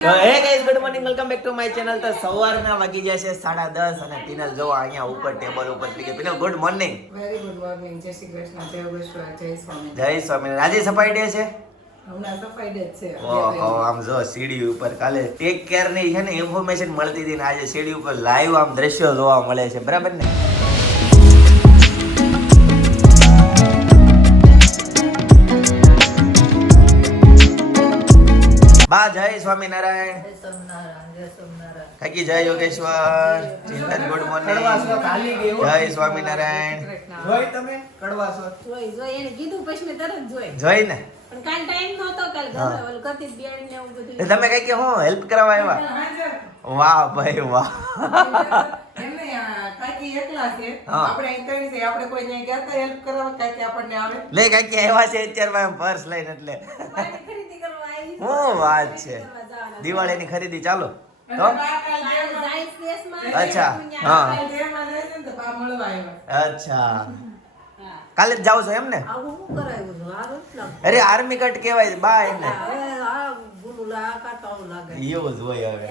તો hey guys good morning welcome back to my channel તો સવારના વાગી છે સાડા દસ અને પિનલ જો અહીંયા ઉપર ટેબલ ઉપર પી Pinal good morning very good morning જય શ્રી કૃષ્ણ. જય યોગેશ્વર જય સ્વામી જય સ્વામિનારાયણ. આજે સફાઈ ડે છે? આમ જો સીડી ઉપર કાલે ટેક કેરની છે ને ઇન્ફોર્મેશન મળતી હતી ને આજે સીડી ઉપર લાઈવ આમ દ્રશ્યો જોવા મળે છે. બરાબર ને? બા જય સ્વામિનારાયણ. જય જય કાકી જય યોગેશ્વર. ચિંતન ગુડ મોર્નિંગ જય સ્વામિનારાયણ. જોઈ તમે કડવાસો જોઈ જોઈ એને કીધું પછી મેં તરત જોઈ. જોઈ ને? પણ કાલ ટાઈમ નહોતો કાલ ઓલું કરતી હતી ને એવું બધું. તમે કઈ કે હું હેલ્પ કરવા આવ્યા? વાહ ભાઈ વાહ. એમને કાકી એકલા છે. આપણે અહીં ત્રણ છે આપણે કોઈ ત્યાં ગયા તો હેલ્પ કરવા કાકી આપણને આવે. લે કાકી આવ્યા છે અત્યારે પર્સ લઈને એટલે. વાત છે? દિવાળીની ખરીદી ચાલો. તો? અચ્છા, હા. અચ્છા. કાલે જ જાવ છો એમ ને આવું શું કરાયું છે? આ રતલા. અરે આર્મી કટ કહેવાય બા એને. એવું જ હોય હવે.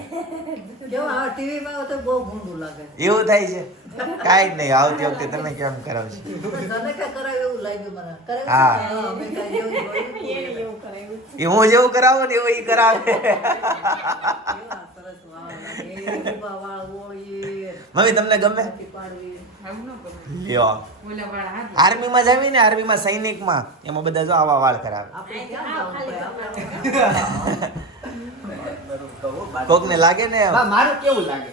એવું થાય છે. કાંઈ જ નહીં આવતી વખતે તમે કેમ કરાવશો તને એવું લાગ્યું મને. કરાયું હા. મેં. એ હું જેવું કરાવું ને એવું એ કરાવે મમ્મી તમને ગમે ન. લ્યો આર્મીમાં જાવી ને આર્મીમાં સૈનિકમાં એમાં બધા જો આવા વાળ કરાવે કોક? કોકને લાગે ને મારું કેવું લાગે?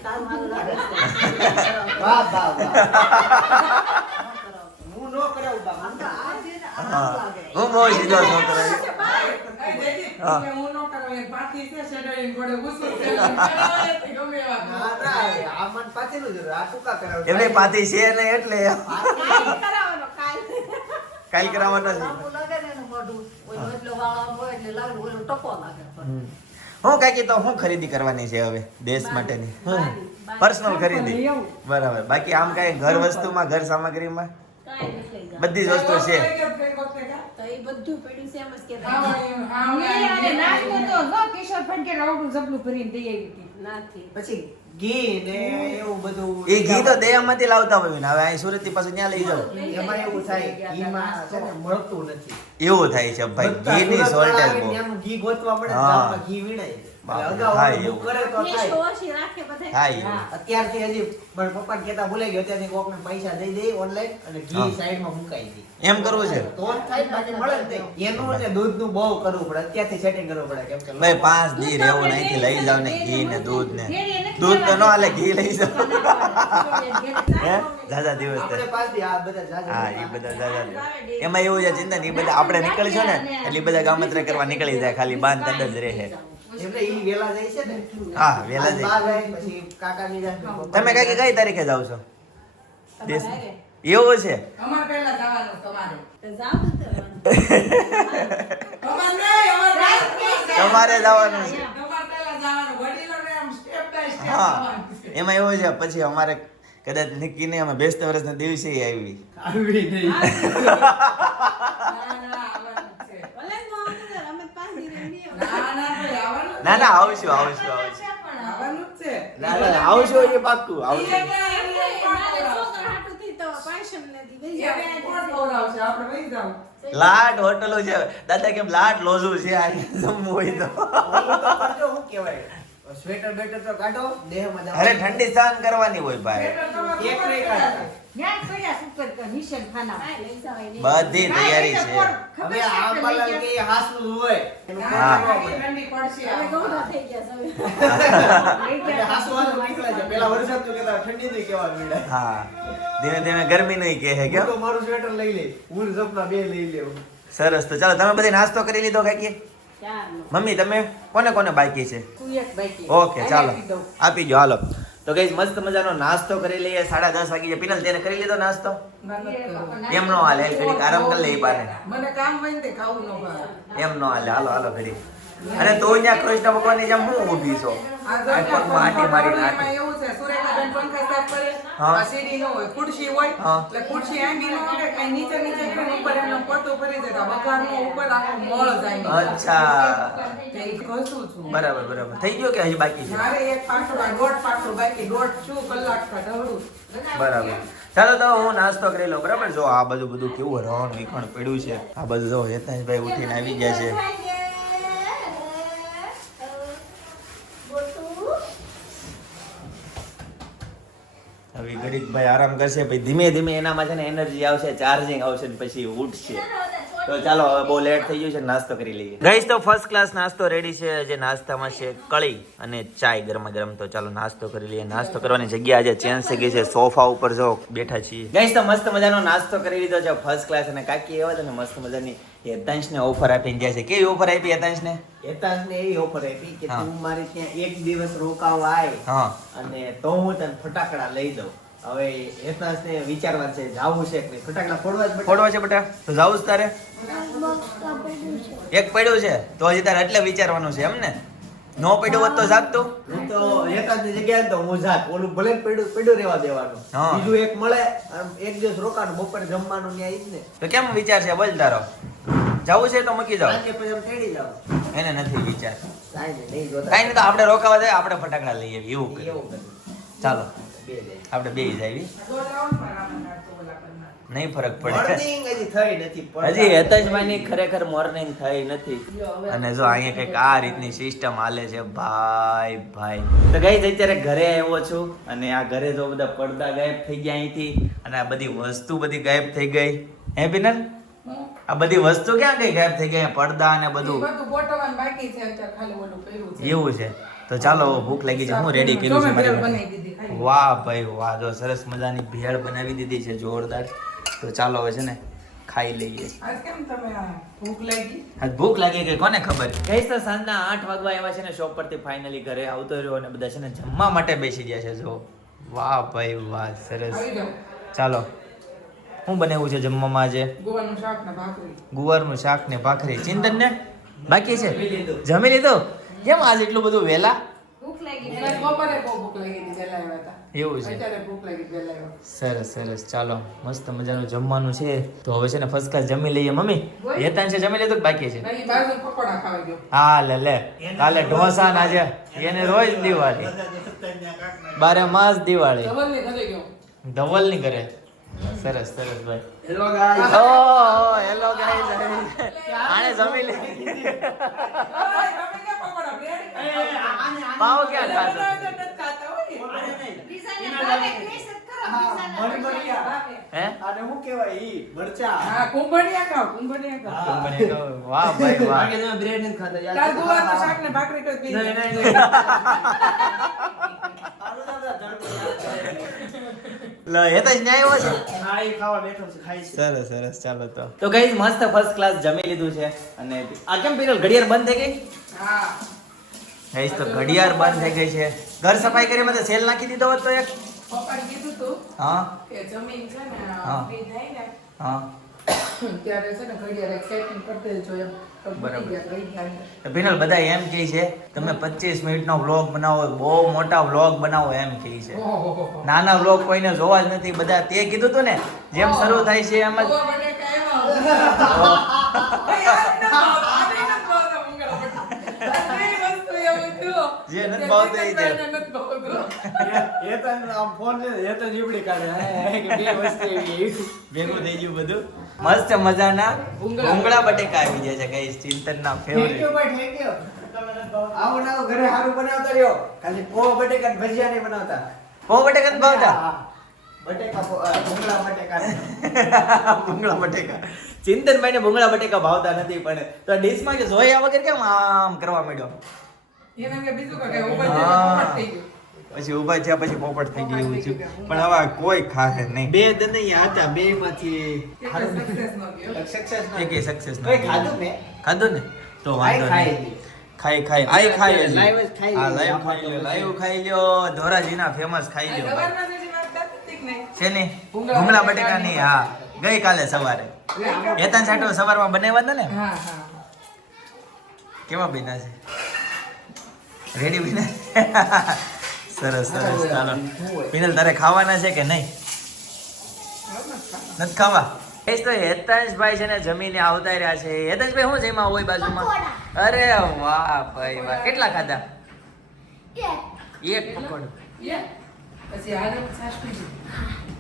વાહ વાહ વાહ હું નો કરાવું બા આમ આ ને, આ લાગે. હું બહુ સીધો છોકરો છું. હા. હું ન કરું. એ પાછી છે, શેરડીને ઘોડે ગુસ્સો છે. ગમે એવા ના આ મન જ એમને છે એટલે કરાવવાનો, કાલ. કાલ કરાવવાનો છે લાગે ને મોઢું. ઓલું એટલો વાળ હોય એટલે લાગે, ઓલું ટકો લાગે પણ. હું કાકી તો હું ખરીદી કરવાની છે હવે દેશ માટેની. પર્સનલ ખરીદી. બરાબર. બાકી આમ કઈ ઘર વસ્તુમાં ઘર સામગ્રીમાં. બધી જ વસ્તુ છે. પછી? ઘી ને એવું બધું એ ઘી તો દેહમાંથી લાવતા હોય ને. હવે અહીં સુરતથી પાછું ત્યાં લઈ જાવ એમાં એવું થાય ઘીમાં છે ને મળતું નથી. એવું થાય છે. ભાઈ ઘી ની ગોતવા વીણાય. અત્યારથી હજી પપ્પા કેતા ભૂલાઈ ગયો અત્યારથી કોકને પૈસા દઈ દે ઓનલાઈન અને ઘી હા. સાઈડમાં મુકાઈ દે. એમ કરવું છે? તો જ બાકી મળે જ એનું ને દૂધનું બહુ કરવું પડે અત્યારથી સેટિંગ કરવું પડે કેમ કે ભાઈ પાંચ દી રહેવું નહીં લઈ જાવ ને ઘી ને દૂધ ને. દૂધ તો ન હાલે ઘી લઈ જાવ. હે? દાદા દિવસ હા એ બધા દાદા. એમાં એવું છે ચિંતા નહીં બધા આપણે નીકળીશું ને એટલે બધા ગામત્ર કરવા નીકળી જાય ખાલી બાંધ તડ જ રહે. એટલે ઈ વેલા જાય છે ને? હા વેલા જાય. તમે કઈ કઈ તારીખે જાવ છો? તમારે એવું છે? અમારે પહેલા જવાનું તમારે. જવાનું છે. હા. એમાં એવું છે પછી અમારે કદાચ નિકી ને અમે બેસતા વર્ષના દિવસે આવી. આવી નહીં ના, ના, આવવાનું છે. ભલે ન આવે તો અમે પાંચ દી રહીને નહીં ના, આવે. ના, ભાઈ, આવવાનું જ ના ના આવશું આવશું આવશું. આવવાનું જ છે. ના ના આવશું એ પાક્કું આવશે. લાટ હોટલો છે. દાદા કેમ લાટ લોઝું છે? આ જમવું હોય તો. શું કહેવાય. સ્વેટર બેટર તો કાઢો દેહમાં. અરે ઠંડી સહન કરવાની હોય ભાઈ એક નહીં. કાઢતા. ક-. બધી તૈયારી છે હવે આ ગયા. કે હાસલું હોય. ઠંડી પડશે. હવે ગૌડા થઈ ગયા. હાસુ હાસુ નીકળે છે પેલા વરસાદ તો કેતા ઠંડી નહીં કેવા મળે હા ધીમે ધીમે ગરમી નહીં કહે હું કેમ તો મારું સ્વેટર લઈ લે હું સપના બે લઈ લેવું સરસ તો ચાલો તમે બધી નાસ્તો કરી લીધો કાકી. મમ્મી તમે કોને કોને બાકી છે. ઓકે ચાલો. આપી. દો હાલો. તો કઈ મસ્ત મજાનો નાસ્તો કરી લઈએ. સાડા દસ વાગી છે પિનલ તેને કરી લીધો નાસ્તો. એમ નો હાલે ઘડીક આરામ કરી લે બાને. મને કામ હોય ને ખાવું ન એમ નો હાલે. હાલો હાલો ઘડી અને તો અહીંયા કૃષ્ણ ભગવાનની જેમ હું ઊભી છો? આ આ મારી નાખી. એવું છે સુરેખાબેન પંખા સાફ કરે સીડી નો હોય ખુરશી હોય. એટલે ખુરશી આંગી નો હોય કઈ નીચે નીચે ગયું ઉપર એનો પડતો ફરી જતા તો નો ઉપર આખો મળ જાય. અચ્છા. છું. બરાબર બરાબર. થઈ ગયો કે હજી બાકી છે? મારે એક પાછળ દોઢ પાછળ બાકી દોઢ શું કલાક કા બરાબર. ચાલો તો હું નાસ્તો કરી લઉં. બરાબર? જો આ બધું બધું કેવું રણ વિખણ પડ્યું છે. આ બધું જો હેતાંશભાઈ ઉઠીને આવી ગયા છે હવે ઘડીક ભાઈ આરામ કરશે પછી ધીમે ધીમે એનામાં છે ને એનર્જી આવશે ચાર્જિંગ આવશે પછી ઉઠશે. તો ચાલો હવે બહુ લેટ થઈ ગયું છે નાસ્તો કરી લઈએ. ગઈશ તો ફર્સ્ટ ક્લાસ નાસ્તો રેડી છે. જે નાસ્તામાં છે કળી અને ચાય ગરમા ગરમ તો ચાલો નાસ્તો કરી લઈએ. નાસ્તો કરવાની જગ્યા આજે ચેન્જ થઈ ગઈ છે. સોફા ઉપર જો બેઠા છીએ. ગઈશ તો મસ્ત મજાનો નાસ્તો કરી લીધો છે. ફર્સ્ટ ક્લાસ અને કાકી એવા છે ને મસ્ત મજાની હેતાંશને ઓફર આપીને ગયા છે. કેવી ઓફર આપી હેતાંશ ને હેતાંશ ને એવી ઓફર આપી કે તું મારે ત્યાં એક દિવસ રોકાવ આય અને તો હું તને ફટાકડા લઈ દઉં. હવે હેતાસ ને વિચારવા છે જાવું છે કે ફટાકડા ફોડવા છે ફોડવા છે બેટા? તો જાવું જ તારે? એક પડ્યો છે તો હજી તારે એટલે વિચારવાનું છે એમ ને? નો પડ્યો હોત તો જાગતું? હું તો હેતાંશની જગ્યાએ તો હું જાત ઓલું ભલે પડ્યું પડ્યું રહેવા દેવાનું. બીજું એક મળે એક દિવસ રોકાવાનું બપોરે જમવાનું ન્યા ઈ જ ને. તો કેમ વિચાર છે બોલ તારો? જાવું છે તો મૂકી જાવ સાંજે પછી જાવ. એને નથી વિચાર. જોતા. કાંઈ નહીં તો આપણે રોકાવા જાય આપણે ફટાકડા લઈએ એવું ચાલો. આપણે બે જાવી. નહીં ફરક પડે. હજી થઈ નથી પણ હજી હેતજભાઈની ખરેખર મોર્નિંગ થઈ નથી. અને જો અહીંયા કંઈક આ રીતની સિસ્ટમ હાલે છે ભાઈ ભાઈ. તો ગઈ અત્યારે ઘરે આવ્યો છું અને આ ઘરે જો બધા પડદા ગાયબ થઈ ગયા અહીંથી અને આ બધી વસ્તુ બધી ગાયબ થઈ ગઈ. હે બિનલ? આ બધી વસ્તુ ક્યાં ગઈ ગાયબ થઈ ગઈ? અહીંયા પડદા ને બધું. બધું ગોઠવવાનું બાકી છે અત્યારે ખાલી ઓલું કર્યું છે. એવું છે. તો ચાલો ભૂખ લાગી છે. હું રેડી કર્યું છે મારી. વાહ ભાઈ વાહ જો સરસ મજાની ભેળ બનાવી દીધી છે જોરદાર. તો ચાલો હવે છે ને ખાઈ લઈએ. ભૂખ લાગી? કે ભૂખ લાગી ગઈ કોને ખબર? ગઈ તો સાંજના આઠ વાગવા એવા છે ને શોપ પરથી ફાઇનલી ઘરે આવતો રહ્યો અને બધા છે ને જમવા માટે બેસી ગયા છે જો. વાહ ભાઈ વાહ સરસ. ચાલો શું બનાવ્યું છે જમવામાં આજે? ગુવારનું શાક ને ભાખરી. ગુવારનું શાક ને ભાખરી. ચિંતન ને? બાકી છે? જમી લીધું? કેમ આજ એટલું બધું વહેલા ભૂખ લાગી મને બપોરે બહુ ભૂખ લાગી વહેલા આવ્યા હતા એવું છે અત્યારે ભૂખ લાગી વહેલા આવ્યા સરસ સરસ ચાલો મસ્ત મજાનું જમવાનું છે તો હવે છે ને ફર્સ્ટ ક્લાસ જમી લઈએ મમ્મી હેતાન છે જમી લીધું કે બાકી છે નહીં બાજુ પકોડા ખાવા ગયો હા લે લે કાલે ઢોસા ના છે એને રોજ દિવાળી બારે માસ દિવાળી ધવલની ઘરે ગયો ધવલની કરે સરસ સરસ ભાઈ હેલો ગાઈસ ઓહો હેલો ગાઈસ આણે જમી લે પાવ ક્યાં સરસ સરસ ચાલો તો. તો ગાઈસ મસ્ત ફર્સ્ટ ક્લાસ જમી લીધું છે. અને આ કેમ પેલો ઘડિયાળ બંધ થઈ ગઈ? હા. ગાઈસ તો ઘડિયાળ બંધ થઈ ગઈ છે. ઘર સફાઈ કરી તો સેલ નાખી દીધો હોત તો એક? પપ્પા કીધું તું હા. કે જમીન છે ને હા. ફ્રી થાય ને. હા. ત્યારે છે ને ઘડિયાળ એક setting કરી દેજો એમ. બરાબર. બધા એમ કહે છે તમે 25 મિનિટનો વ્લોગ બનાવો બહુ મોટા વ્લોગ બનાવો એમ કહે છે. નાના વ્લોગ કોઈને જોવા જ નથી બધા તે કીધું તું ને જેમ શરૂ થાય છે એમ જ ગોવા બટેકા એવા. ભાઈ, આ નથી ભાવતા, આ નહીં નથી ભાવતા ભૂંગળા બટેકા. આ બે વસ્તુ એવું થયું. જે નથી ભાવતું એ ભાવતું. એ- તો આમ ફોન છે એ તો નીવડી કાઢે. કે બે વસ્તુ એવી. ભેગું થઈ ગયું બધું? મસ્ત મજાના ભૂંગળા. ભૂંગળા બટેકા આવી જાય છે ગાઈસ ચિંતન ના ફેવરેટ ભાઈ, thank આવો ને આવો ઘરે સારું બનાવતા રહ્યો. ખાલી પોહ બટેકા ભજીયા નહીં બનાવતા. પો બટેકા ભાવતા. ભૂંગળા બટેકા ચિંતનભાઈ ને. ભૂંગળા બટેકા. ભાવતા નથી પણ તો ડીશમાં કે જોયા વગર કેમ આમ કરવા માંડ્યો? પછી ઊભા થયા પછી પોપટ થઈ ગયું એવું થયું. પણ હવે કોઈ ખાશે નહીં. બે દનૈયા હતા બે માંથી એટલે ન ગયો. સક્સેસ એકે ખાધું મેં ખાધું ને? તો વાંધો નહીં. ખાઈ ખાઈ આઈ ખાઈ હજી. ખાઈ હા લીધું. લાઈવ ખાઈ લ્યો લાઈવ ખાઈ લ્યો ધોરાજીના ફેમસ ખાઈ લ્યો છે ને? ભૂંગળા બટેકાની. હા. ગઈકાલે સવારે. હેતાન છાંટો સવારમાં બનાવ્યા હતા ને? હા હા. કેવા બેના છે? રેડી બિનલ સરસ સરસ. ચાલો. બિનલ તારે ખાવાના છે કે નહીં? નથી ખાવા? એ તો હેતાંશભાઈ છે ને જમીને આવતા રહ્યા છે. હેતાંશભાઈ શું જમ્યા હોય બાજુમાં? અરે વાહ ભાઈ વાહ. કેટલા ખાધા? એક. પકોડું. પછી આને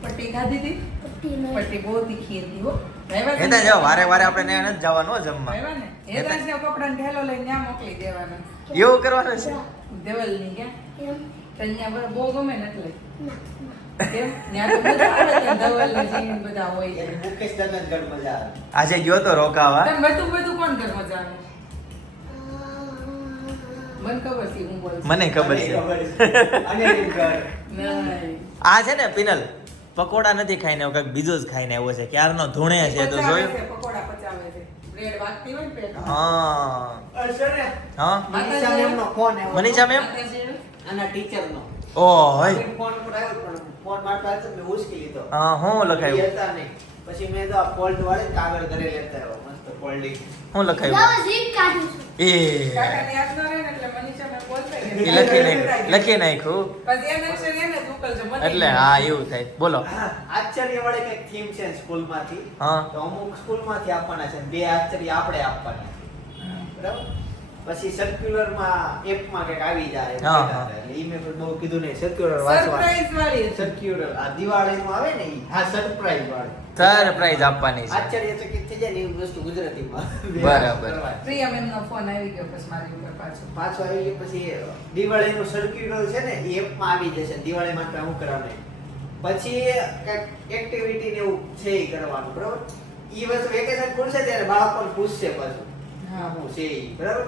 પટ્ટી ખાધી હતી? પટ્ટી બહુ તીખી હતી હો. હેતા છે ને? હેતાંશ જો વારે વારે આપણે જવાનું હો જમવા. હેતા ને? હેતાંશને ઢેલો લઈને ત્યાં મોકલી દેવાનો. એવું કરવાનું છે? દેવલની કે ત્યાં પર બહુ ગમે ને એટલે? આજે ગયો તો રોકાવા? તને બધું બધું કોણ ઘર મજા આવે? મને ખબર છે હું બોલું છું. મને ખબર છે. અને એનું ઘર. નહીં. આ છે ને પિનલ પકોડા નથી ખાઈને કંઈક કંઈક બીજું જ ખાઈને આવ્યો છે. ક્યારનો ધૂણે છે તો જોયું? પકોડા પચાવે છે. બ્રેડ વાગતી હોય ને પેટમાં. હા અરે હા મનીષા ફોન આવ્યો. મનીષા મેમ. આના. ઓ હોય ફોન પર આવ્યો પણ ફોન મારતા મેં ઉચકી લીધો. હા હું લખાયું હતા નહીં. પછી મેં તો આ ફોલ્ટ વાળી કાગળ ઘરે લેતા આવ્યો મસ્ત ફોલ્ડિંગ હું લખાયું એ. લખી નાખ્યું એટલે હા એવું થાય. બોલો. આશ્ચર્ય વડે કંઈક થીમ છે સ્કૂલમાંથી. હા. તો અમુક સ્કૂલમાંથી આપવાના છે બે આશ્ચર્ય આપણે આપવાના બરાબર? પછી સર્ક્યુલરમાં એપમાં કંઈક આવી જાય. એટલે ઈ મેં બહુ કીધું નહીં સર્ક્યુલર વાંચવા વાળી સર્ક્યુલર આ દિવાળીનું આવે ને હા સરપ્રાઈઝ વાળું. સરપ્રાઈઝ આપવાની છે. આશ્ચર્યચકિત થઈ જાય ને એવી વસ્તુ ગુજરાતીમાં. બરાબર. પ્રિયમ એમનો ફોન આવી ગયો પછી મારી ઉપર પાછો. પાછો આવી ગયો પછી દિવાળીનું સર્ક્યુલર છે ને એ એપમાં આવી જશે. દિવાળી માટે હું કરાવને. પછી કંઈક એક્ટિવિટી ને એવું છે એ કરવાનું બરાબર? ઈ વસ્તુ વેકેશન ખુલશે ત્યારે બાળકોને પૂછશે પાછું. હા. હું છે બરાબર?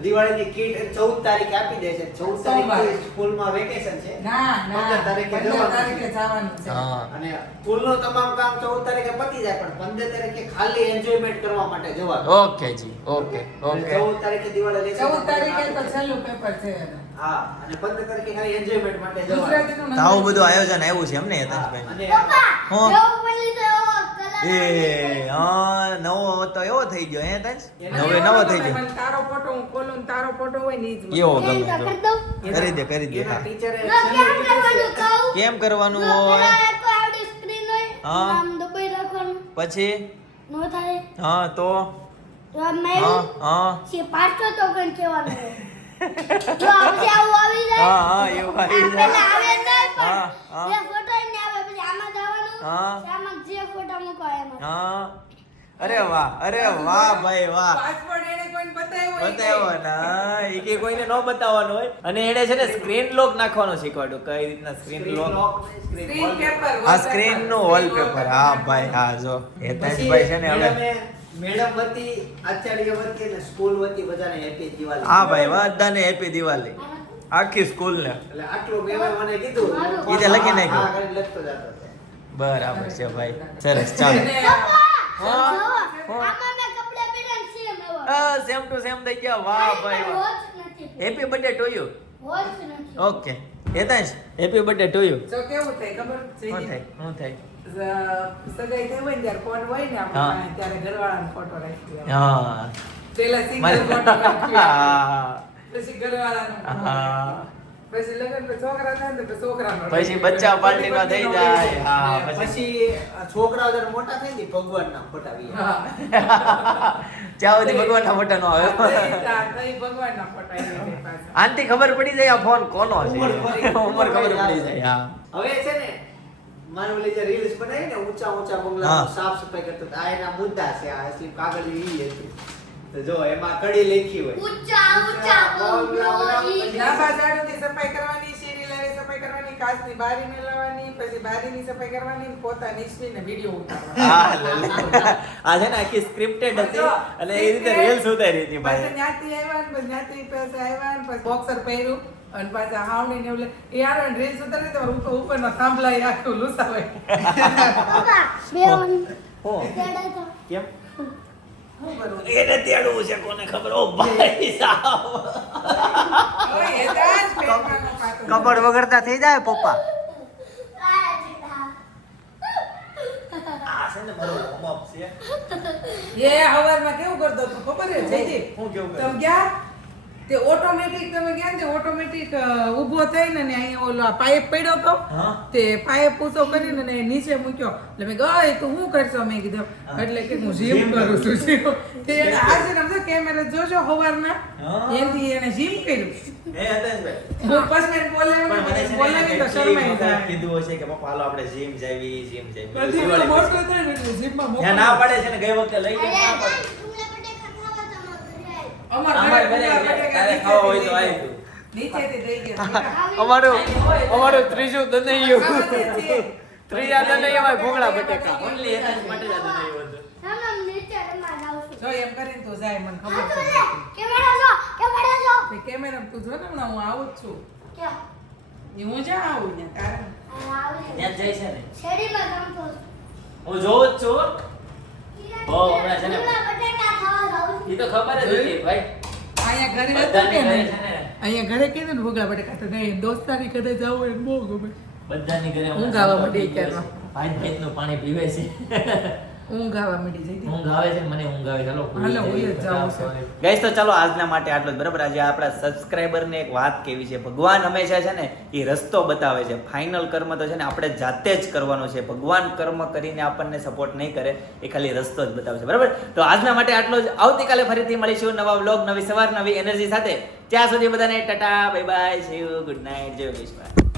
દિવાળીની કીટ ચૌદ તારીખે આપી દે ચૌદ સોમવારે. તારીખે સ્કૂલમાં વેકેશન છે. ના ના. પંદર તારીખે પંદર જવાનું તારીખે જવાનું છે. હા. અને સ્કૂલનો તમામ કામ ચૌદ તારીખે પતી જાય પણ પંદર તારીખે ખાલી એન્જોયમેન્ટ કરવા માટે જવાનું. Okay ji okay okay. ચૌદ તારીખે દિવાળી લેશે. ચૌદ તારીખે તો છેલ્લું પેપર છે હા અને પંદર તારીખે ખાલી એન્જોયમેન્ટ માટે જવાનું. આવું બધું આયોજન આવ્યું છે એમને હા, હેતાંશભાઈ અને એ હા નવો તો એવો થઈ ગયો હે તાંશ નવે નવો થઈ ગયો. તારો ફોટો હું ખોલું ને તારો ફોટો હોય ને જ. એવો ગમે તો. કરી દે કરી દે હા. કેમ કરવાનું હોય? હા. પછી? હા તો? હા હા. પાછો તો કઈ કહેવાનું જો આવશે આવું આવી જાય. હા હા એવું આવી જાય. આવે નહીં પણ હા, હા. જે ફોટો એને આવે પછી આમાં જવાનું હા. હા. અરે વાહ અરે વાહ ભાઈ વાહ. બતાવ્યો ના એ કે કોઈને ન બતાવવાનું હોય. અને એને છે ને સ્ક્રીન લોક નાખવાનું શીખવાડ્યું કઈ રીતના સ્ક્રીન લોક. આ સ્ક્રીનનું વોલપેપર હા ભાઈ હા જો. હેતાંશભાઈ છે ને હવે મેડમ વતી આચાર્ય વતી અને સ્કૂલ વતી બધાને હેપી દિવાળી. હા ભાઈ બધાને હેપી દિવાળી. આખી સ્કૂલ ને. એટલે આટલું મને કીધું. લખી નાખ્યું. લખતો જતો હતો. બરાબર છે ભાઈ. સરસ ચાલો. સેમ ટુ સેમ થઈ ગયા. વાહ ભાઈ. Happy birthday to you okay Hetansh happy birthday to you જો કેવું થાય ખબર? છે શું થાય? શું થાય? સગાઈ થઈ હોય ત્યારે ફોન હોય ને હા. આપણે ત્યારે ઘરવાળાનો ફોટો રાખી હા. પેલા સિંગલ ફોટો રાખી પછી ઘરવાળાનો ફોટો હા. પછી બચ્ચા ને. બચ્ચા પાર્ટીમાં થઈ જાય. હા, પછી- છોકરા જયારે મોટા થાય ને ભગવાન ના વી ત્યાં સુધી ભગવાન ના ફોટા નો આવે આંટી ખબર પડી જાય આ ફોન કોનો છે ઉંમર ખબર- પડી જાય હા હવે છે ને માનવ લે જે રીલ્સ બનાવી ને ઊંચા ઊંચા બંગલા સાફ સફાઈ કરતો આ એના મુદ્દા છે આ અસલી કાગળ ઈ હતી તો જો એમાં કડી લખી હોય ઊંચા ઊંચા બંગલા ઈ. લાંબા સફાઈ કરવાની કરવાની કાચની બારીને લાવવાની પછી બારીની સફાઈ કરવાની પોતા નીચવી ને વીડિયો ઉતારવાનો. આ છે ને આખી સ્ક્રિપ્ટેડ હતી અને એ રીતે રીલ્સ ઉતારી હતી પછી ભાઈ જ્ઞાતિ આવ્યા ને પછી ત્યાંથી પછી આવ્યા ને પછી બોક્સર પહેર્યું અને પાછા હાવણી ને એવું લે- એ યાર રીલ્સ ઉતારી તો ઉપર ઉપરનો થાંભલા એ આખું લુસાવે. કેમ? શું કરવું? એને તેડવું છે કોને ખબર? ઓ ભાઈ સાહેબ. કબડ વગરતા થઈ જાય પપ્પા. એ હવારમાં કેવું કરતો હતો ખબર છે જયદીપ? હું કેવું તમે ગયા? તે ઓટોમેટિક તમે ગયા ને ઓટોમેટિક ઊભો થઈને ને અહીંયા ઓલો પાઇપ પડ્યો તો તે પાઇપ ઊંચો કરીને ને નીચે મૂક્યો. એટલે મેં ગઈ તું શું કરશો? મેં કીધું. એટલે કે હું જીમ કરું છું. જીમ તે આજે સમજો કેમેરા જોજો સવારના એથી એને જીમ કર્યું. હે પછી બોલાવી તો શરમાઈ જાય. કીધું હશે કે પપ્પા હાલો આપણે જીમ જાવી જીમ જાવી. બધી દિવાળી મોટો પછી. થાય ને પડે છે ને ગઈ વખતે લઈ ગયો ના પાડે. ભૂંગળા બટેકા ખાવા તમારા ઘરે આવ્યા. અમાર અમારે ત્રીજું દનૈયું. ત્રીજા દનૈયામાં ભૂંગળા બટેકા. એના માટે જ હતું. ના, ના, નીચે રમવા જાઉં છું. જો એમ કરીને તું જાય મને ખબર છે. કેમેરા જો, કેમેરા જો. તે કેમેરા તું જો ને હમણાં હું આવું જ છું? હું જ્યાં આવું ને કારણ. ત્યાં જ છે ને. હું જોઉં જ છું. બહુ હમણાં છે ને. ભૂંગળા બટેકા ખાવા જાઉં છું. એ તો ખબર જ હતી ભાઈ. અહીંયા ઘરે હતું કે ઘરે નહીં? છે ને. અહીંયા ઘરે કીધું ને ભૂગળા બટેકા તો નહીં દોસ્તાની ઘરે જવું બહુ ગમે. બધાની ઘરે. ભાઈ ભેજનું પાણી પીવે છે. ઊંઘ આવવા માંડી જઈ ઊંઘ આવે છે મને ઊંઘ આવે ચાલો હાલો, હુઈ જાવ છે. ગાઈસ તો ચાલો આજના માટે આટલું જ બરાબર? આજે આપણા સબસ્ક્રાઇબર ને એક વાત કેવી છે? ભગવાન હંમેશા છે ને એ રસ્તો બતાવે છે. ફાઇનલ કર્મ તો છે ને આપણે જાતે જ કરવાનો છે. ભગવાન કર્મ કરીને આપણને સપોર્ટ નહીં કરે એ ખાલી રસ્તો જ બતાવે છે. બરાબર? તો આજના માટે આટલો જ. આવતીકાલે ફરીથી મળીશું નવા વ્લોગ નવી સવાર નવી એનર્જી સાથે. ત્યાં સુધી બધાને tata bye bye see you good night જય વિશ્વા